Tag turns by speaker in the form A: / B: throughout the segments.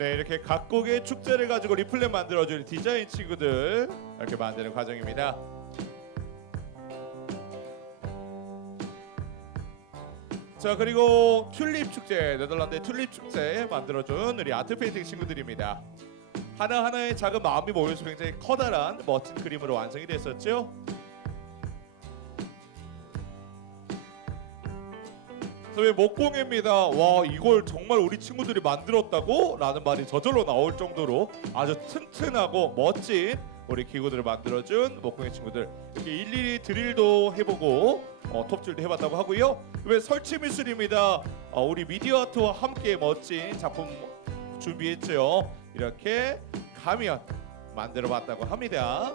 A: 네 이렇게 각국의 축제를 가지고 리플렛 만들어주는 디자인 친구들 이렇게 만드는 과정입니다. 자 그리고 튤립 축제 네덜란드 튤립 축제 만들어준 우리 아트 페인팅 친구들입니다. 하나 하나의 작은 마음이 모여서 굉장히 커다란 멋진 그림으로 완성이 됐었죠. 저희 목공입니다. 와 이걸 정말 우리 친구들이 만들었다고? 라는 말이 저절로 나올 정도로 아주 튼튼하고 멋진 우리 기구들을 만들어준 목공의 친구들 이렇게 일일이 드릴도 해보고 어, 톱질도 해봤다고 하고요. 왜 설치 미술입니다. 어, 우리 미디어 아트와 함께 멋진 작품 준비했죠. 이렇게 가면 만들어봤다고 합니다.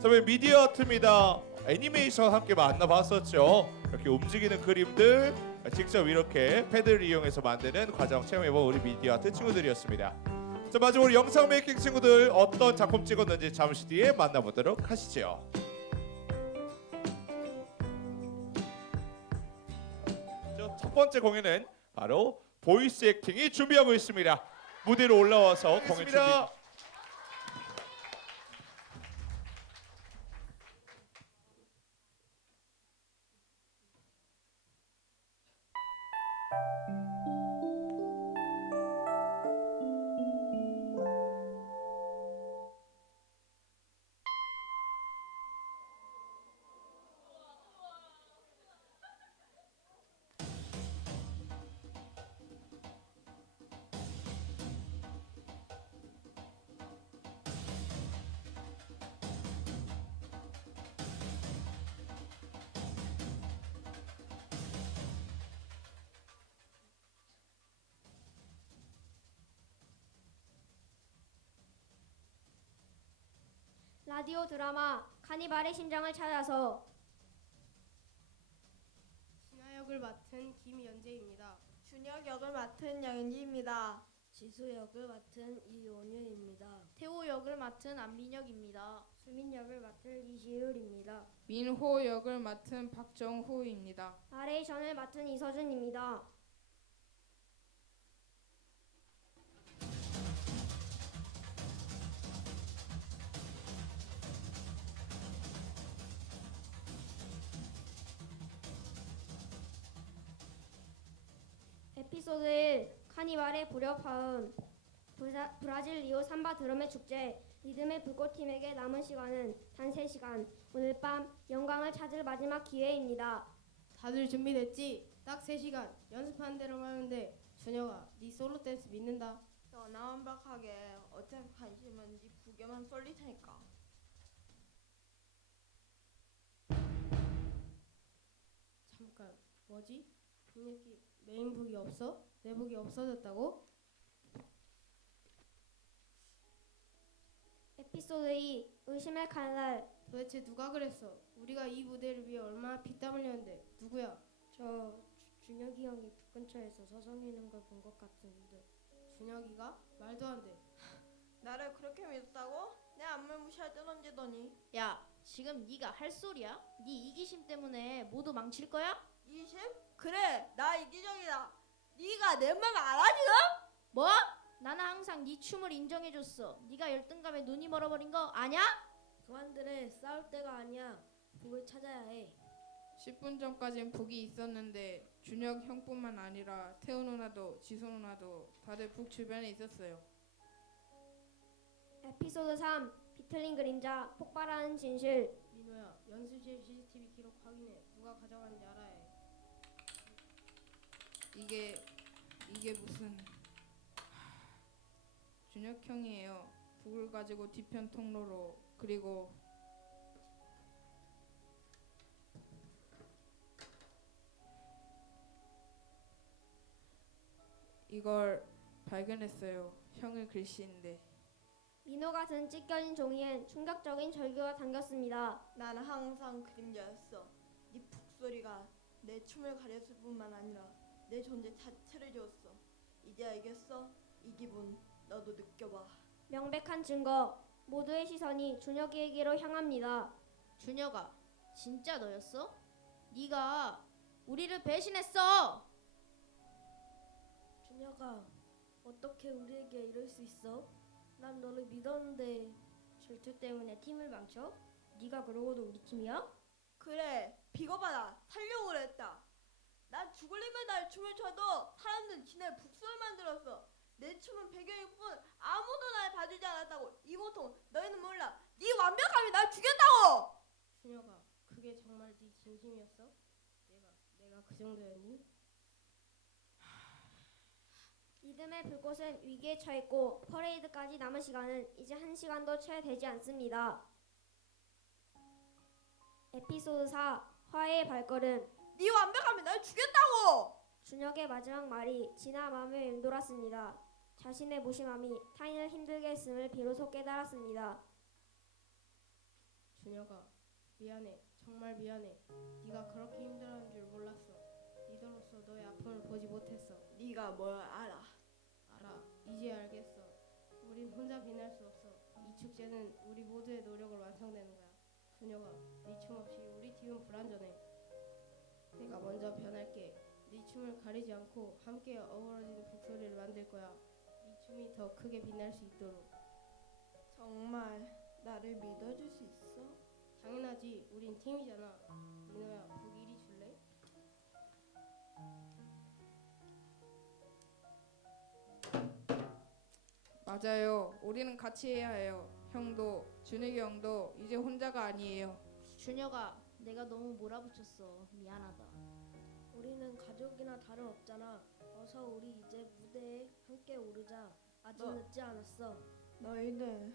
A: 저희 미디어 아트입니다. 애니메이션 함께 만나봤었죠. 이렇게 움직이는 그림들 직접 이렇게 패드를 이용해서 만드는 과정 체험해본 우리 미디어 아트 친구들이었습니다. 자 마지막으로 영상 메이킹 친구들 어떤 작품 찍었는지 잠시 뒤에 만나보도록 하시죠. 자, 첫 번째 공연은 바로 보이스 액팅이 준비하고 있습니다. 무대로 올라와서 공연 준비.
B: 라디오 드라마 카니발의 심장을 찾아서
C: 신하 역을 맡은 김연재입니다.
D: 준혁 역을 맡은 양은지입니다.
E: 지수 역을 맡은 이온유입니다.
F: 태호 역을 맡은 안민혁입니다.
E: 수민 역을 맡은 이시율입니다.
G: 민호 역을 맡은 박정후입니다.
B: 나레이션을 맡은 이서준입니다. 1 카니발의 불협화음 브라, 브라 질 리오 삼바 드럼의 축제 리듬의 불꽃팀에게 남은 시간은 단 3시간 오늘 밤 영광을 찾을 마지막 기회입니다.
C: 다들 준비됐지? 딱 3시간 연습하는 대로만 하면 돼. 준혁아, 네 솔로 댄스 믿는다.
D: 너나 완벽하게 어차피 관심은 네 부계만 쏠릴 테니까.
C: 잠깐, 뭐지? 김유기 메인북이 없어? 내 북이 없어졌다고?
B: 에피소드 2 의심의 칼날
C: 도대체 누가 그랬어? 우리가 이 무대를 위해 얼마나 피땀 흘렸는데 누구야?
E: 저 주- 준혁이 형이 북 근처에서 서성이는 걸 본 것 같은데
C: 준혁이가? 말도 안 돼.
D: 나를 그렇게 믿었다고? 내 안물 무시할 때 던지더니
F: 야, 지금 네가 할 소리야? 네 이기심 때문에 모두 망칠 거야?
D: 이심? 그래 나 이기적이다. 네가 내 맘 알아주나?
F: 뭐? 나는 항상 네 춤을 인정해줬어. 네가 열등감에 눈이 멀어버린 거 아냐?
E: 그만들래 싸울 때가 아니야. 북을 찾아야 해.
G: 10분 전까진 북이 있었는데 준혁 형뿐만 아니라 태우 누나도 지수 누나도 다들 북 주변에 있었어요.
B: 에피소드 3 비틀린 그림자 폭발하는 진실
C: 민호야, 연습실
G: 이게 이게 무슨 준혁 형이에요. 북을 가지고 뒤편 통로로 그리고 이걸 발견했어요. 형의 글씨인데
B: 민호가 든 찢겨진 종이엔 충격적인 절규가 담겼습니다.
D: 나는 항상 그림자였어. 네 북소리가 내 춤을 가렸을 뿐만 아니라 내 존재 자체를 지웠어. 이제 알겠어? 이 기분 너도 느껴봐.
B: 명백한 증거 모두의 시선이 준혁이에게로 향합니다.
F: 준혁아, 진짜 너였어? 네가 우리를 배신했어.
E: 준혁아 어떻게 우리에게 이럴 수 있어? 난 너를 믿었는데
B: 질투 때문에 팀을 망쳐? 네가 그러고도 우리 팀이야?
D: 그래 비거봐라 살려고 그랬다 난 죽을 힘을 다해 춤을 춰도 사람들은 지네 북소리만 들었어 내 춤은 배경일 뿐 아무도 날 봐주지 않았다고 이 고통 너희는 몰라 네 완벽함이 날 죽였다고
C: 준혁아, 그게 정말 네 진심이었어? 내가 내가 그 정도였니?
B: 리듬의 불꽃은 위기에 처했고 퍼레이드까지 남은 시간은 이제 한 시간도 채 되지 않습니다. 에피소드 4 화해의 발걸음
D: 네 완벽함이 날 죽였다고
B: 준혁의 마지막 말이 진아 마음에 맴돌았습니다. 자신의 무심함이 타인을 힘들게 했음을 비로소 깨달았습니다.
C: 준혁아, 미안해. 정말 미안해. 네가 그렇게 힘들어하는 줄 몰랐어. 리더로서 너의 아픔을 보지 못했어.
D: 네가 뭘 알아
C: 알아. 이제 알겠어. 우린 혼자 빛날 수 없어. 이 축제는 우리 모두의 노력으로 완성되는 거야. 준혁아, 네춤 없이 우리 팀은 불완전해. 내가 먼저 변할게. 네 춤을 가리지 않고 함께 어우러지는 북소리를 만들 거야. 네 춤이 더 크게 빛날 수 있도록.
D: 정말 나를 믿어줄 수 있어?
C: 당연하지. 우린 팀이잖아. 민호야, 북 이리 줄래?
G: 맞아요. 우리는 같이 해야 해요. 형도 준혁이 형도 이제 혼자가 아니에요.
F: 준혁아, 내가 너무 몰아붙였어. 미안하다.
E: 우리는 가족이나 다름없잖아. 어서 우리 이제 무대에 함께 오르자. 아직
D: 너-
E: 늦지 않았어.
D: 너희들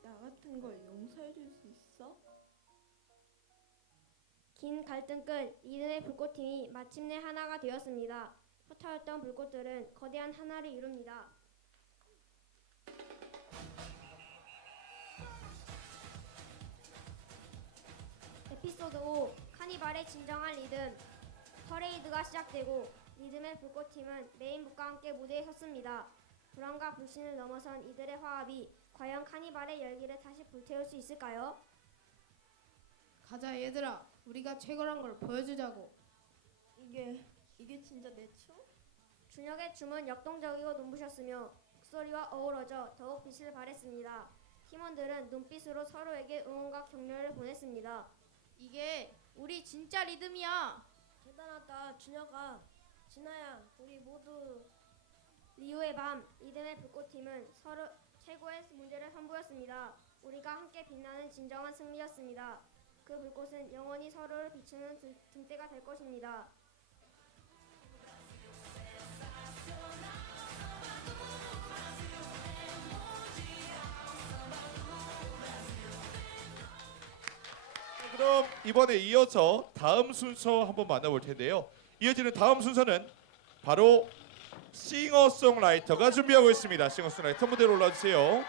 D: 나 같은 걸 용서해 줄 수 있어?
B: 긴 갈등 끝 리듬의 불꽃팀이 마침내 하나가 되었습니다. 흩어졌던 불꽃들은 거대한 하나를 이룹니다. 에피소드 5 카니발의 진정한 리듬 퍼레이드가 시작되고 리듬의 불꽃팀은 메인북과 함께 무대에 섰습니다. 불안과 불신을 넘어선 이들의 화합이 과연 카니발의 열기를 다시 불태울 수 있을까요?
C: 가자 얘들아. 우리가 최고란 걸 보여주자고.
D: 이게 이게 진짜 내 춤?
B: 준혁의 춤은 역동적이고 눈부셨으며 목소리와 어우러져 더욱 빛을 발했습니다. 팀원들은 눈빛으로 서로에게 응원과 격려를 보냈습니다.
F: 이게 우리 진짜 리듬이야.
E: 대단하다, 준혁아. 진아야, 우리 모두
B: 리우의 밤 리듬의 불꽃팀은 서로 최고의 문제를 선보였습니다. 우리가 함께 빛나는 진정한 승리였습니다. 그 불꽃은 영원히 서로를 비추는 등- 등대가 될 것입니다.
A: 그럼 이번에 이어서 다음 순서 한번 만나볼 텐데요. 이어지는 다음 순서는 바로 싱어송라이터가 준비하고 있습니다. 싱어송라이터 무대로 올라주세요.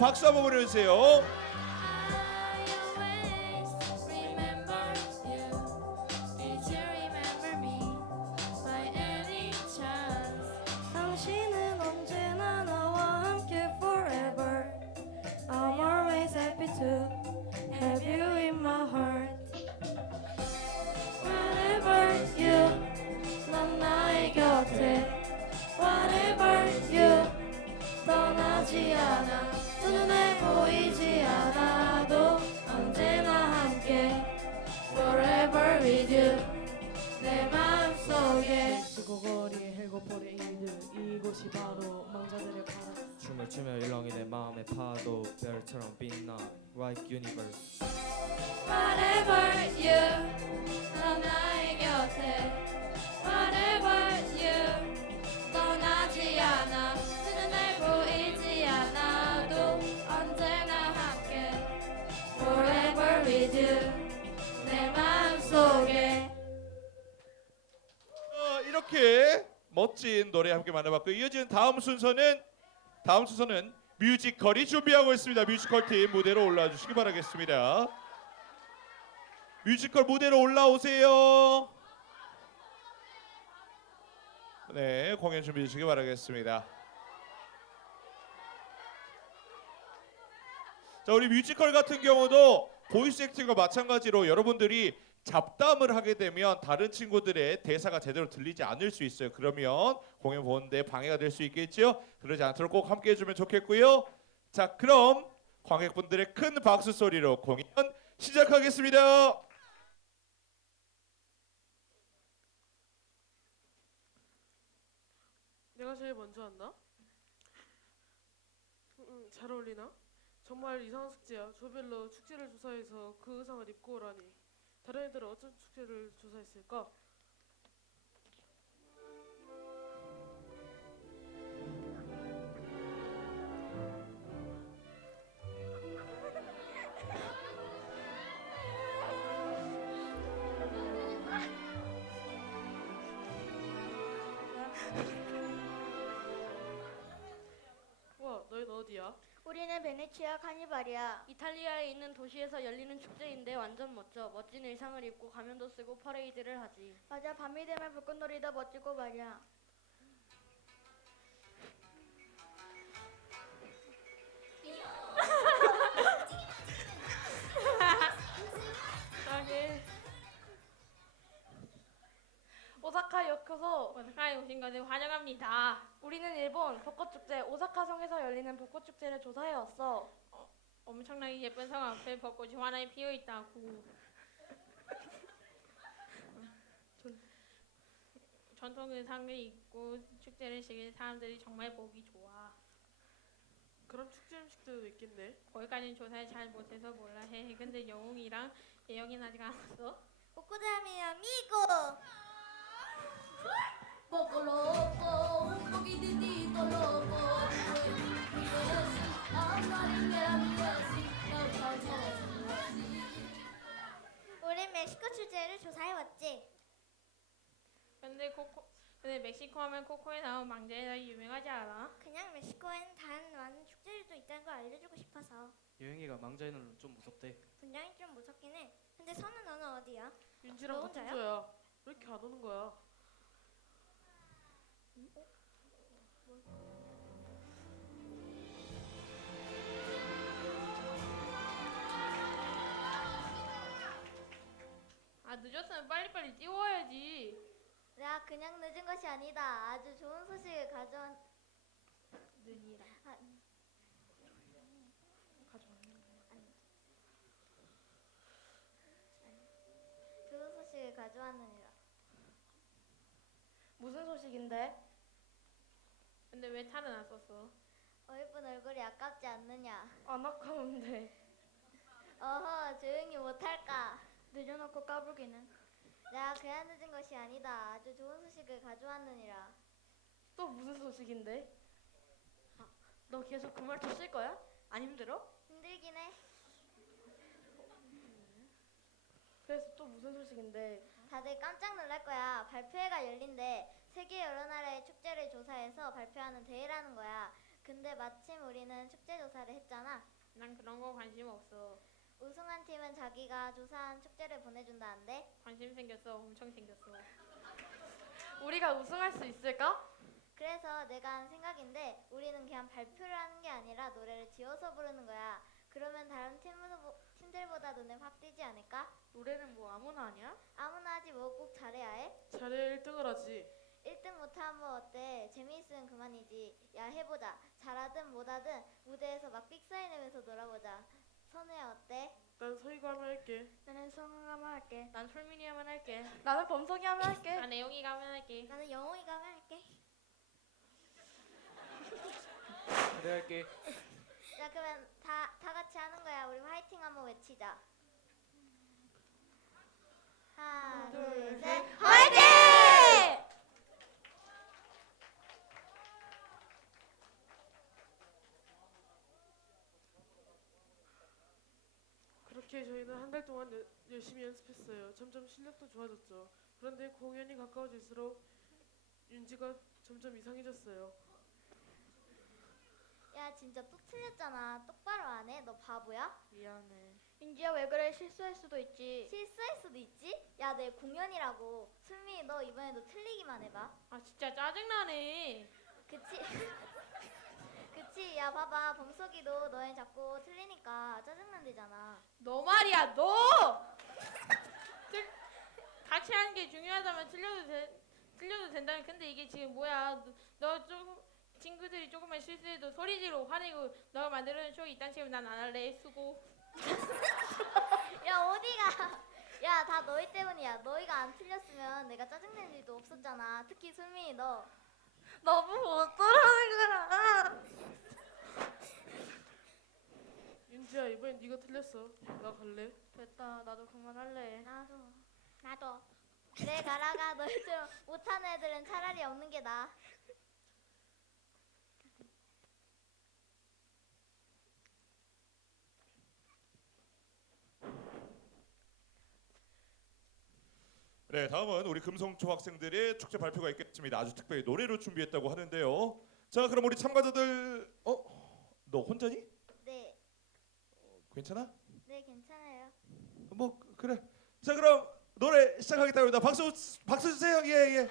A: 박수 한번 보내주세요.
H: 이곳이 바로 망자들의 바다
I: 춤을 추며 일렁이 내 마음의 파도 별처럼 빛나 Like universe.
J: Whatever you 넌 나의 곁에. Whatever you 떠나지 않아. 날 보이지 않아도 언제나 함께. Forever with you 내 마음속에.
A: 어, 이렇게 멋진 노래 함께 만나봤고 이어지는 다음 순서는 다음 순서는 뮤지컬이 준비하고 있습니다. 뮤지컬 팀 무대로 올라와 주시기 바라겠습니다. 뮤지컬 무대로 올라오세요. 네, 공연 준비해 주시기 바라겠습니다. 자, 우리 뮤지컬 같은 경우도 보이스 액팅과 마찬가지로 여러분들이 잡담을 하게 되면 다른 친구들의 대사가 제대로 들리지 않을 수 있어요. 그러면 공연 보는데 방해가 될 수 있겠죠. 그러지 않도록 꼭 함께 해주면 좋겠고요. 자, 그럼 관객분들의 큰 박수 소리로 공연 시작하겠습니다.
K: 내가 제일 먼저 한다? 음, 음, 잘 어울리나? 정말 이상한 숙제야. 조별로 축제를 조사해서 그 의상을 입고 오라니. 다른 애들은 어떤 축제를 조사했을까?
J: 우리는 베네치아 카니발이야. 이탈리아에 있는 도시에서 열리는 축제인데 완전 멋져. 멋진 의상을 입고 가면도 쓰고 퍼레이드를 하지. 맞아, 밤이 되면 불꽃놀이도 멋지고 말이야.
K: 오사카 역효소.
J: 오사카에 오신 것을 환영합니다.
K: 우리는 일본 벚꽃 축제 오사카 성에서 열리는 벚꽃 축제를 조사해 왔어.
J: 엄청나게 예쁜 성 앞에 벚꽃이 환하게 피어 있다고. 전통 의상을 입고 축제를 즐기는 사람들이 정말 보기 좋아.
K: 그럼 축제 음식도 있겠네.
J: 거기까지는 조사를 잘 못해서 몰라 해. 근데 영웅이랑 예영이는 아직 안 왔어.
L: 꼬꼬다미 아미고 우린 멕시코 축제를 조사해 왔지.
J: 근데 코코, 근데 멕시코 하면 코코에 나온 망자가 유명하지 않아?
L: 그냥 멕시코에는 다른 많은 축제들도 있다는 걸 알려주고 싶어서.
I: 여행이가 망자에는 좀 무섭대
L: 분량이 좀 무섭긴 해. 근데 선우 너는 어디야?
K: 윤지랑
L: 너
K: 같은
L: 혼자야?
K: 조야. 왜 이렇게 안 오는 거야?
J: 아 늦었으면 빨리빨리 띄워야지.
L: 야 그냥 늦은 것이 아니다. 아주 좋은 소식을 가져온
J: 느니라.
L: 아, 좋은 소식을 가져왔느니라.
K: 무슨 소식인데?
J: 근데 왜 탈은 안 썼어?
L: 어 예쁜 얼굴이 아깝지 않느냐.
K: 안 아까운데.
L: 어허 조용히 못할까.
J: 늦어놓고 까불기는.
L: 야 그냥 늦은 것이 아니다. 아주 좋은 소식을 가져왔느니라.
K: 또 무슨 소식인데?
J: 너 계속 그 말투 쓸 거야? 안 힘들어?
L: 힘들긴 해.
K: 그래서 또 무슨 소식인데?
L: 다들 깜짝 놀랄 거야. 발표회가 열린대. 세계 여러 나라의 축제를 조사해서 발표하는 대회라는 거야. 근데 마침 우리는 축제 조사를 했잖아.
J: 난 그런 거 관심 없어.
L: 우승한 팀은 자기가 조사한 축제를 보내준다는데.
J: 관심 생겼어. 엄청 생겼어.
K: 우리가 우승할 수 있을까?
L: 그래서 내가 한 생각인데 우리는 그냥 발표를 하는 게 아니라 노래를 지어서 부르는 거야. 그러면 다른 팀으로, 팀들보다 눈에 확 띄지 않을까?
K: 노래는 뭐 아무나 아니야?
L: 아무나 하지 뭐 꼭 잘해야 해?
K: 잘해 1등을 하지.
L: 1등 못하면 뭐 어때? 재미있으면 그만이지. 야 해보자. 잘하든 못하든 무대에서 막 삑사이 내면서 놀아보자. 선우야 어때?
K: 난 서희가 하면 할게.
L: 나는 성우가 하면 할게. 난 솔민이 하면 할게. 나는 범석이 하면 할게. 난 애용이가 하면 할게. 나는 영웅이가 하면 할게.
I: 그래 할게.
L: 자 그러면 다, 다 같이 하는 거야. 우리 화이팅 한번 외치자. 하나, 둘, 셋, 화이팅!
K: 그렇게 저희는 한 달 동안 여- 열심히 연습했어요. 점점 실력도 좋아졌죠. 그런데 공연이 가까워질수록 윤지가 점점 이상해졌어요.
L: 야 진짜 또 틀렸잖아. 똑바로 안 해? 너 바보야? 미안해. 윤지야 왜 그래? 실수할 수도 있지. 실수할 수도 있지? 야내 공연이라고. 승미 너 이번에도 틀리기만 해봐.
J: 아 진짜 짜증나네.
L: 그치? 그치? 야 봐봐 범석이도 너희 자꾸 틀리니까 짜증난대잖아.
J: 너 말이야 너. 틀- 같이 하는 게 중요하다면 틀려도 돼. 틀려도 된다면 근데 이게 지금 뭐야? 너 조금 친구들이 조금만 실수해도 소리 지르고 화내고 너가 만들어낸 쇼 이딴 식으로 난안 할래. 수고.
L: 야 어디가? 야 다 너희 때문이야. 너희가 안 틀렸으면 내가 짜증낼 일도 없었잖아. 특히 수미 너. 너무 못 따라하는 거야.
K: 윤지야 이번엔 네가 틀렸어. 나 갈래.
L: 됐다. 나도 그만할래. 나도. 나도. 그래 가라가 너희처럼 못하는 애들은 차라리 없는 게 나아.
M: 네, 다음은 우리 금성초 학생들의 축제 발표가 있겠습니다. 아주 특별히 노래로 준비했다고 하는데요. 자, 그럼 우리 참가자들 어? 너 혼자니?
L: 네.
M: 괜찮아?
L: 네 괜찮아요.
M: 뭐 그래. 자, 그럼 노래 시작하겠다고요. 박수 박수 주세요. 예, 예.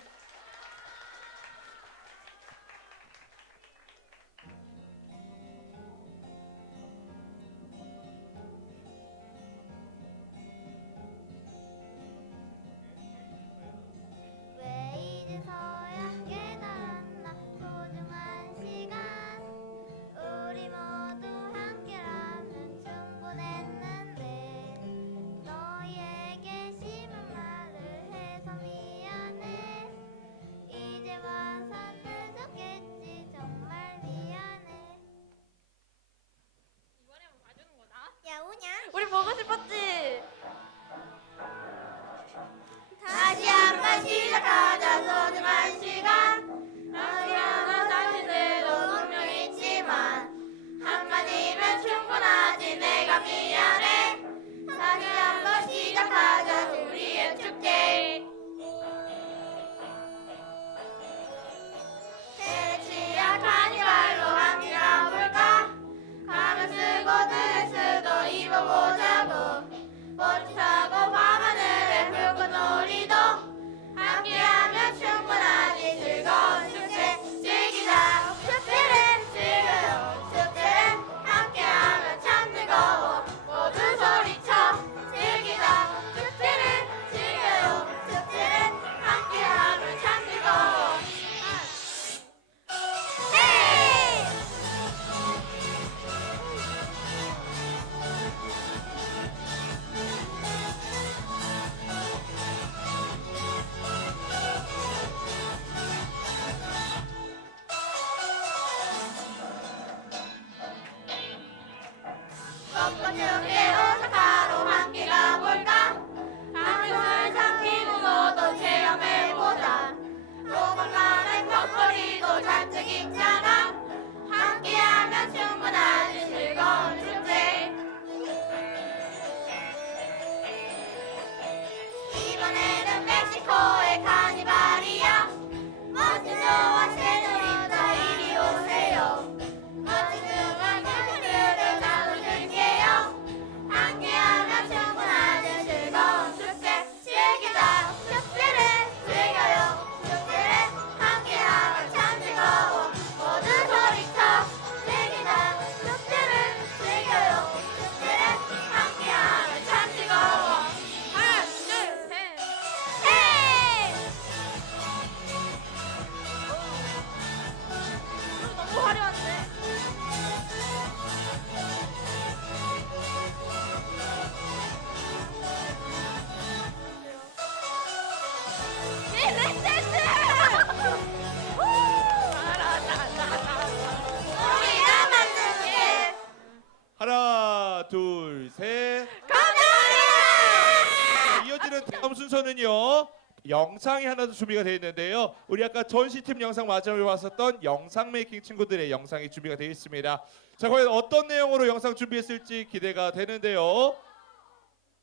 A: 영상이 하나 더 준비가 되어 있는데요. 우리 아까 전시팀 영상 마지막에 봤었던 영상 메이킹 친구들의 영상이 준비가 되어 있습니다. 자, 과연 어떤 내용으로 영상 준비했을지 기대가 되는데요.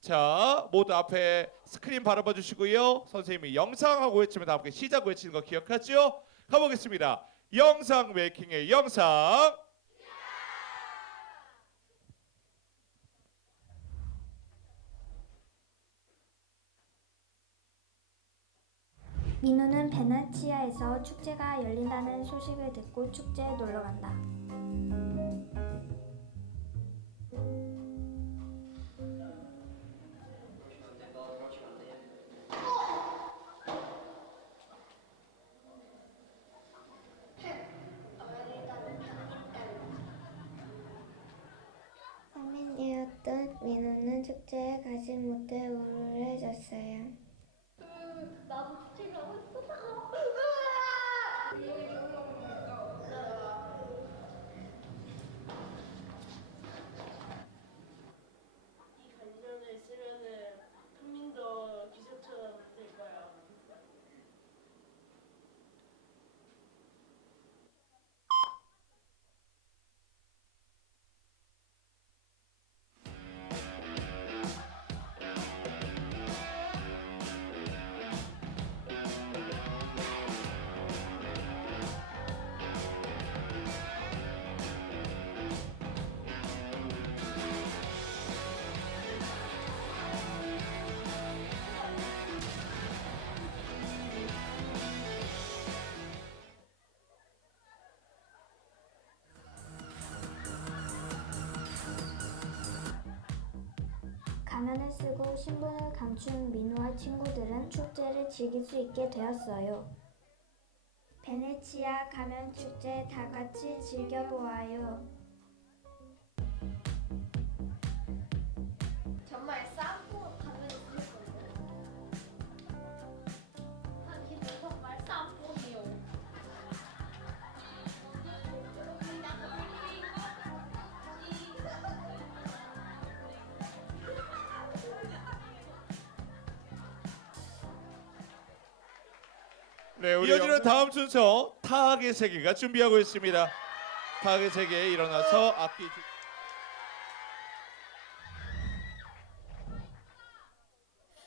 A: 자, 모두 앞에 스크린 바라봐 주시고요. 선생님이 영상하고 외치면 다 함께 시작 외치는 거 기억하죠? 가보겠습니다. 영상 메이킹의 영상.
N: 민우는 베네치아에서 축제가 열린다는 소식을 듣고 축제에 놀러 간다. 민우는 축제에 가지 못해 우울해졌어요. 가면을 쓰고 신분을 감춘 민우와 친구들은 축제를 즐길 수 있게 되었어요. 베네치아 가면 축제 다 같이 즐겨보아요.
A: 다음 순서 타악의 세계가 준비하고 있습니다. 타악의 세계에 일어나서 악기 주...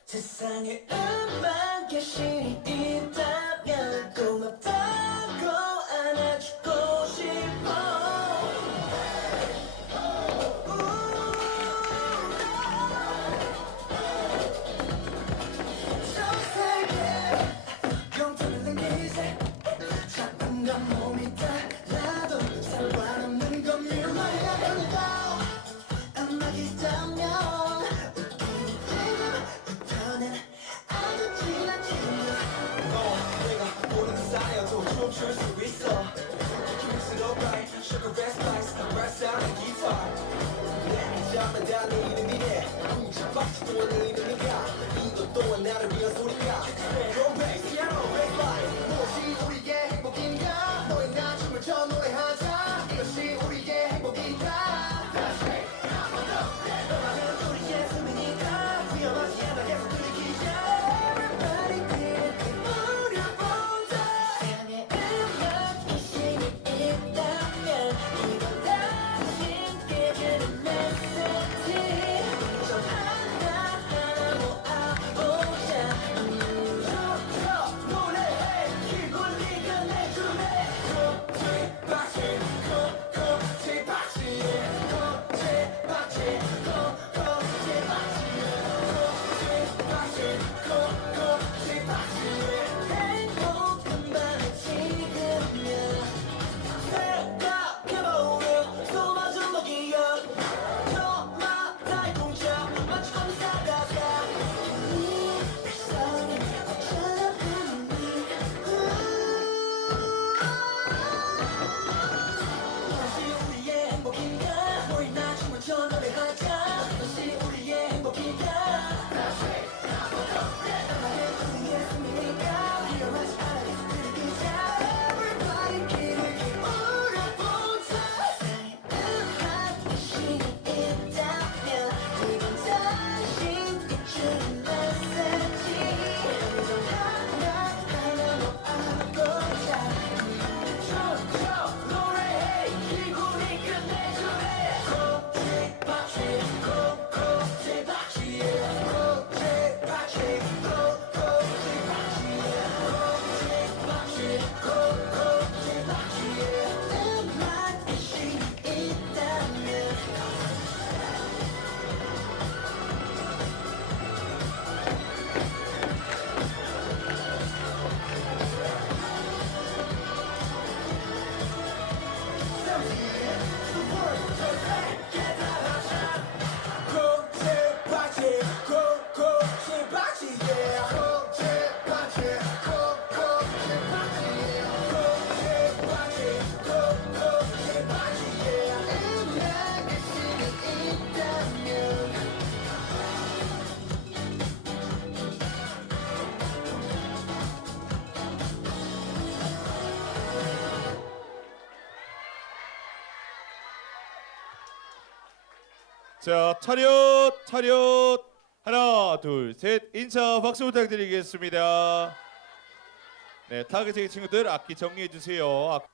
O: 세상에 음악 계신이 있다면 고맙다
A: 자 차렷 차렷 하나 둘 셋 인사 박수 부탁드리겠습니다. 네 타겟의 친구들 악기 정리해 주세요. 악-